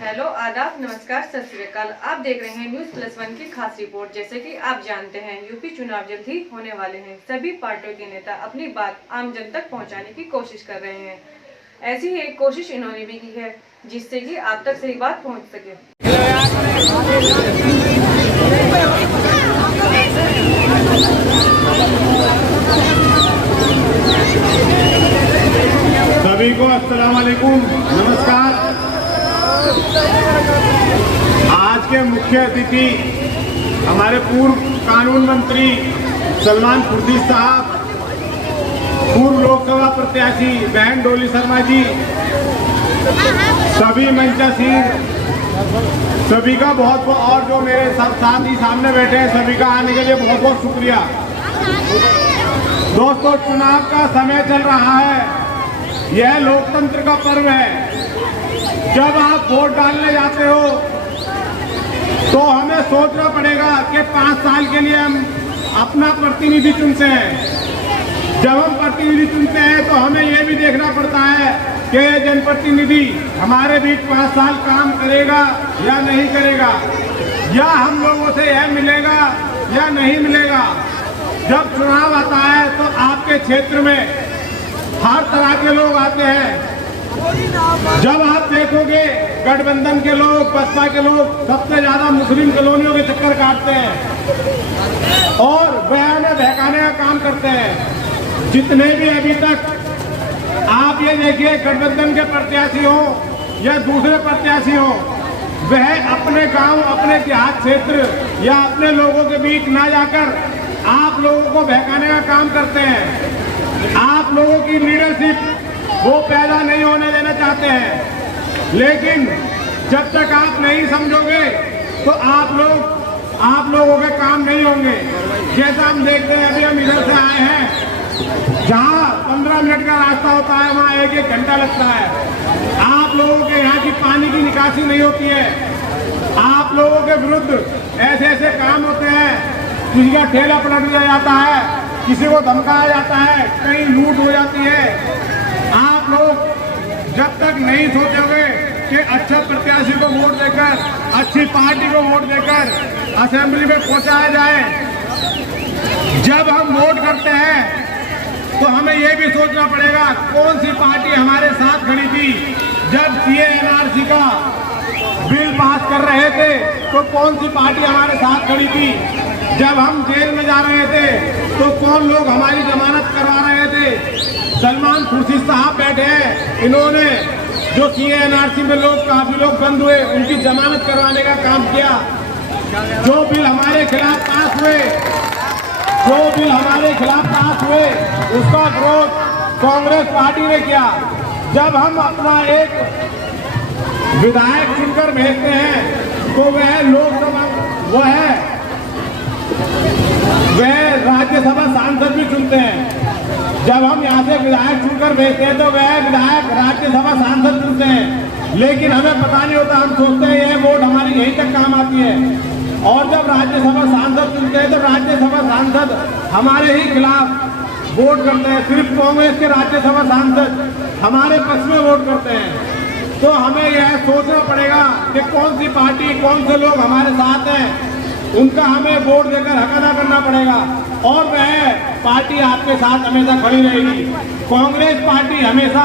Hello, आदाब, नमस्कार, सत श्री अकाल। आप देख रहे हैं न्यूज़+1 की खास रिपोर्ट। जैसे कि आप जानते हैं, यूपी चुनाव जल्द ही होने वाले हैं। सभी पार्टियों के नेता अपनी बात आम जन तक पहुंचाने की कोशिश कर रहे हैं। ऐसी ही एक कोशिश इन्होंने भी की है, जिससे कि आप तक सही बात पहुंच सके। सभी को अस्सलाम वालेकुम, नमस्कार। आज के मुख्य अतिथि हमारे पूर्व कानून मंत्री सलमान खुर्शीद साहब, पूर्व लोकसभा प्रत्याशी बहन डोली शर्मा जी, सभी मंचासीन, सभी का बहुत बहुत, और जो मेरे सब साथी सामने बैठे हैं, सभी का आने के लिए बहुत बहुत शुक्रिया। दोस्तों, चुनाव का समय चल रहा है। यह लोकतंत्र का पर्व है। जब आप वोट डालने जाते हो तो हमें सोचना पड़ेगा कि 5 साल के लिए हम अपना प्रतिनिधि चुनते हैं। जब हम प्रतिनिधि चुनते हैं तो हमें यह भी देखना पड़ता है कि जनप्रतिनिधि हमारे बीच 5 साल काम करेगा या नहीं करेगा, या हम लोगों से यह मिलेगा या नहीं मिलेगा। जब चुनाव आता है तो आपके क्षेत्र में हर तरह के लोग आते हैं। जब आप देखोगे, गठबंधन के लोग, बसपा के लोग सबसे ज्यादा मुस्लिम कॉलोनियों के चक्कर काटते हैं और बयाने बहकाने का काम करते हैं। जितने भी अभी तक आप ये देखिए, गठबंधन के प्रत्याशी हो या दूसरे प्रत्याशी हो, वह अपने गांव, अपने देहात क्षेत्र या अपने लोगों के बीच ना जाकर आप लोगों को बहकाने का काम करते हैं। आप लोगों की लीडरशिप वो पैदा नहीं होने देना चाहते हैं। लेकिन जब तक आप नहीं समझोगे तो आप लोगों के काम नहीं होंगे। जैसा हम देखते हैं, अभी हम इधर से आए हैं, जहां 15 मिनट का रास्ता होता है वहां 1-1 घंटा लगता है। आप लोगों के यहाँ की पानी की निकासी नहीं होती है। आप लोगों के विरुद्ध ऐसे ऐसे काम होते हैं, किसी का ठेला पलट दिया जाता है, किसी को धमकाया जाता है, कहीं लूट हो जाती है। आप लोग जब तक नहीं सोचोगे कि अच्छा प्रत्याशी को वोट देकर, अच्छी पार्टी को वोट देकर असेंबली में पहुंचाया जाए, जब हम वोट करते हैं तो हमें यह भी सोचना पड़ेगा कौन सी पार्टी हमारे साथ खड़ी थी। जब CA/NRC का बिल पास कर रहे थे तो कौन सी पार्टी हमारे साथ खड़ी थी। जब हम जेल में जा रहे थे तो कौन लोग हमारी जमानत करवा रहे थे। सलमान खुर्शीद साहब बैठे हैं, इन्होंने जो CA/NRC में लोग, काफी लोग बंद हुए, उनकी जमानत करवाने का काम किया। जो बिल हमारे खिलाफ पास हुए, उसका विरोध कांग्रेस पार्टी ने किया। जब हम अपना एक विधायक चुनकर भेजते हैं तो वह लोकसभा, वह राज्यसभा सांसद भी चुनते हैं। जब हम यहाँ से विधायक चुनकर भेजते हैं तो वह विधायक राज्यसभा सांसद चुनते हैं। लेकिन हमें पता नहीं होता, हम सोचते हैं यह वोट हमारी यहीं तक काम आती है। और जब राज्यसभा सांसद चुनते हैं तो राज्यसभा सांसद हमारे ही खिलाफ वोट करते हैं। सिर्फ कांग्रेस के राज्यसभा सांसद हमारे पक्ष में वोट करते हैं। तो हमें यह सोचना पड़ेगा कि कौन सी पार्टी, कौन से लोग हमारे साथ हैं, उनका हमें वोट देकर हक अदा करना पड़ेगा। और वह पार्टी आपके साथ हमेशा खड़ी रहेगी। कांग्रेस पार्टी हमेशा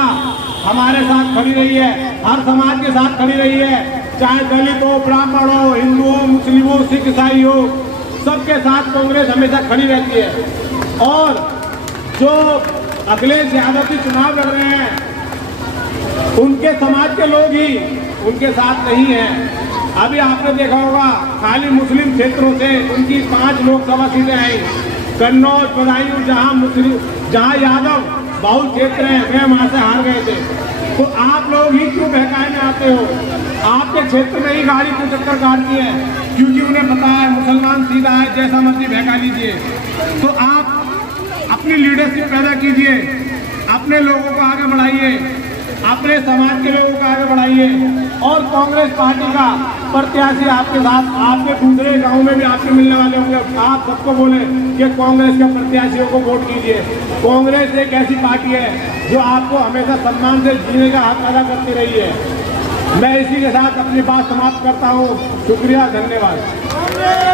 हमारे साथ खड़ी रही है, हर समाज के साथ खड़ी रही है, चाहे दलित हो, ब्राह्मण हो, हिंदू हो, मुस्लिम हो, सिख ईसाई हो, सबके साथ कांग्रेस हमेशा खड़ी रहती है। और जो अखिलेश यादव जी चुनाव लड़ रहे हैं, उनके समाज के लोग ही उनके साथ नहीं हैं। अभी आपने देखा होगा, खाली मुस्लिम क्षेत्रों से उनकी 5 लोकसभा सीटें आई। कन्नौज, बदायूं, जहां यादव बहुल क्षेत्र हैं, वे वहां से हार गए थे। तो आप लोग ही क्यों बहकाने में आते हो? आपके क्षेत्र में ही गाड़ी को चक्कर काटती है, क्योंकि उन्हें पता है मुसलमान सीधा है, जैसा मर्जी बहका लीजिए। तो आप अपनी लीडरशिप पैदा कीजिए, अपने लोगों को आगे बढ़ाइए। अपने समाज के लोगों को आगे बढ़ाइए और कांग्रेस पार्टी का प्रत्याशी आपके साथ आपके दूसरे गांव में भी आपके मिलने वाले होंगे। आप सबको बोले कि कांग्रेस के प्रत्याशियों को वोट कीजिए। कांग्रेस एक ऐसी पार्टी है जो आपको हमेशा सम्मान से जीने का हक अदा करती रही है। मैं इसी के साथ अपनी बात समाप्त करता हूँ। शुक्रिया, धन्यवाद।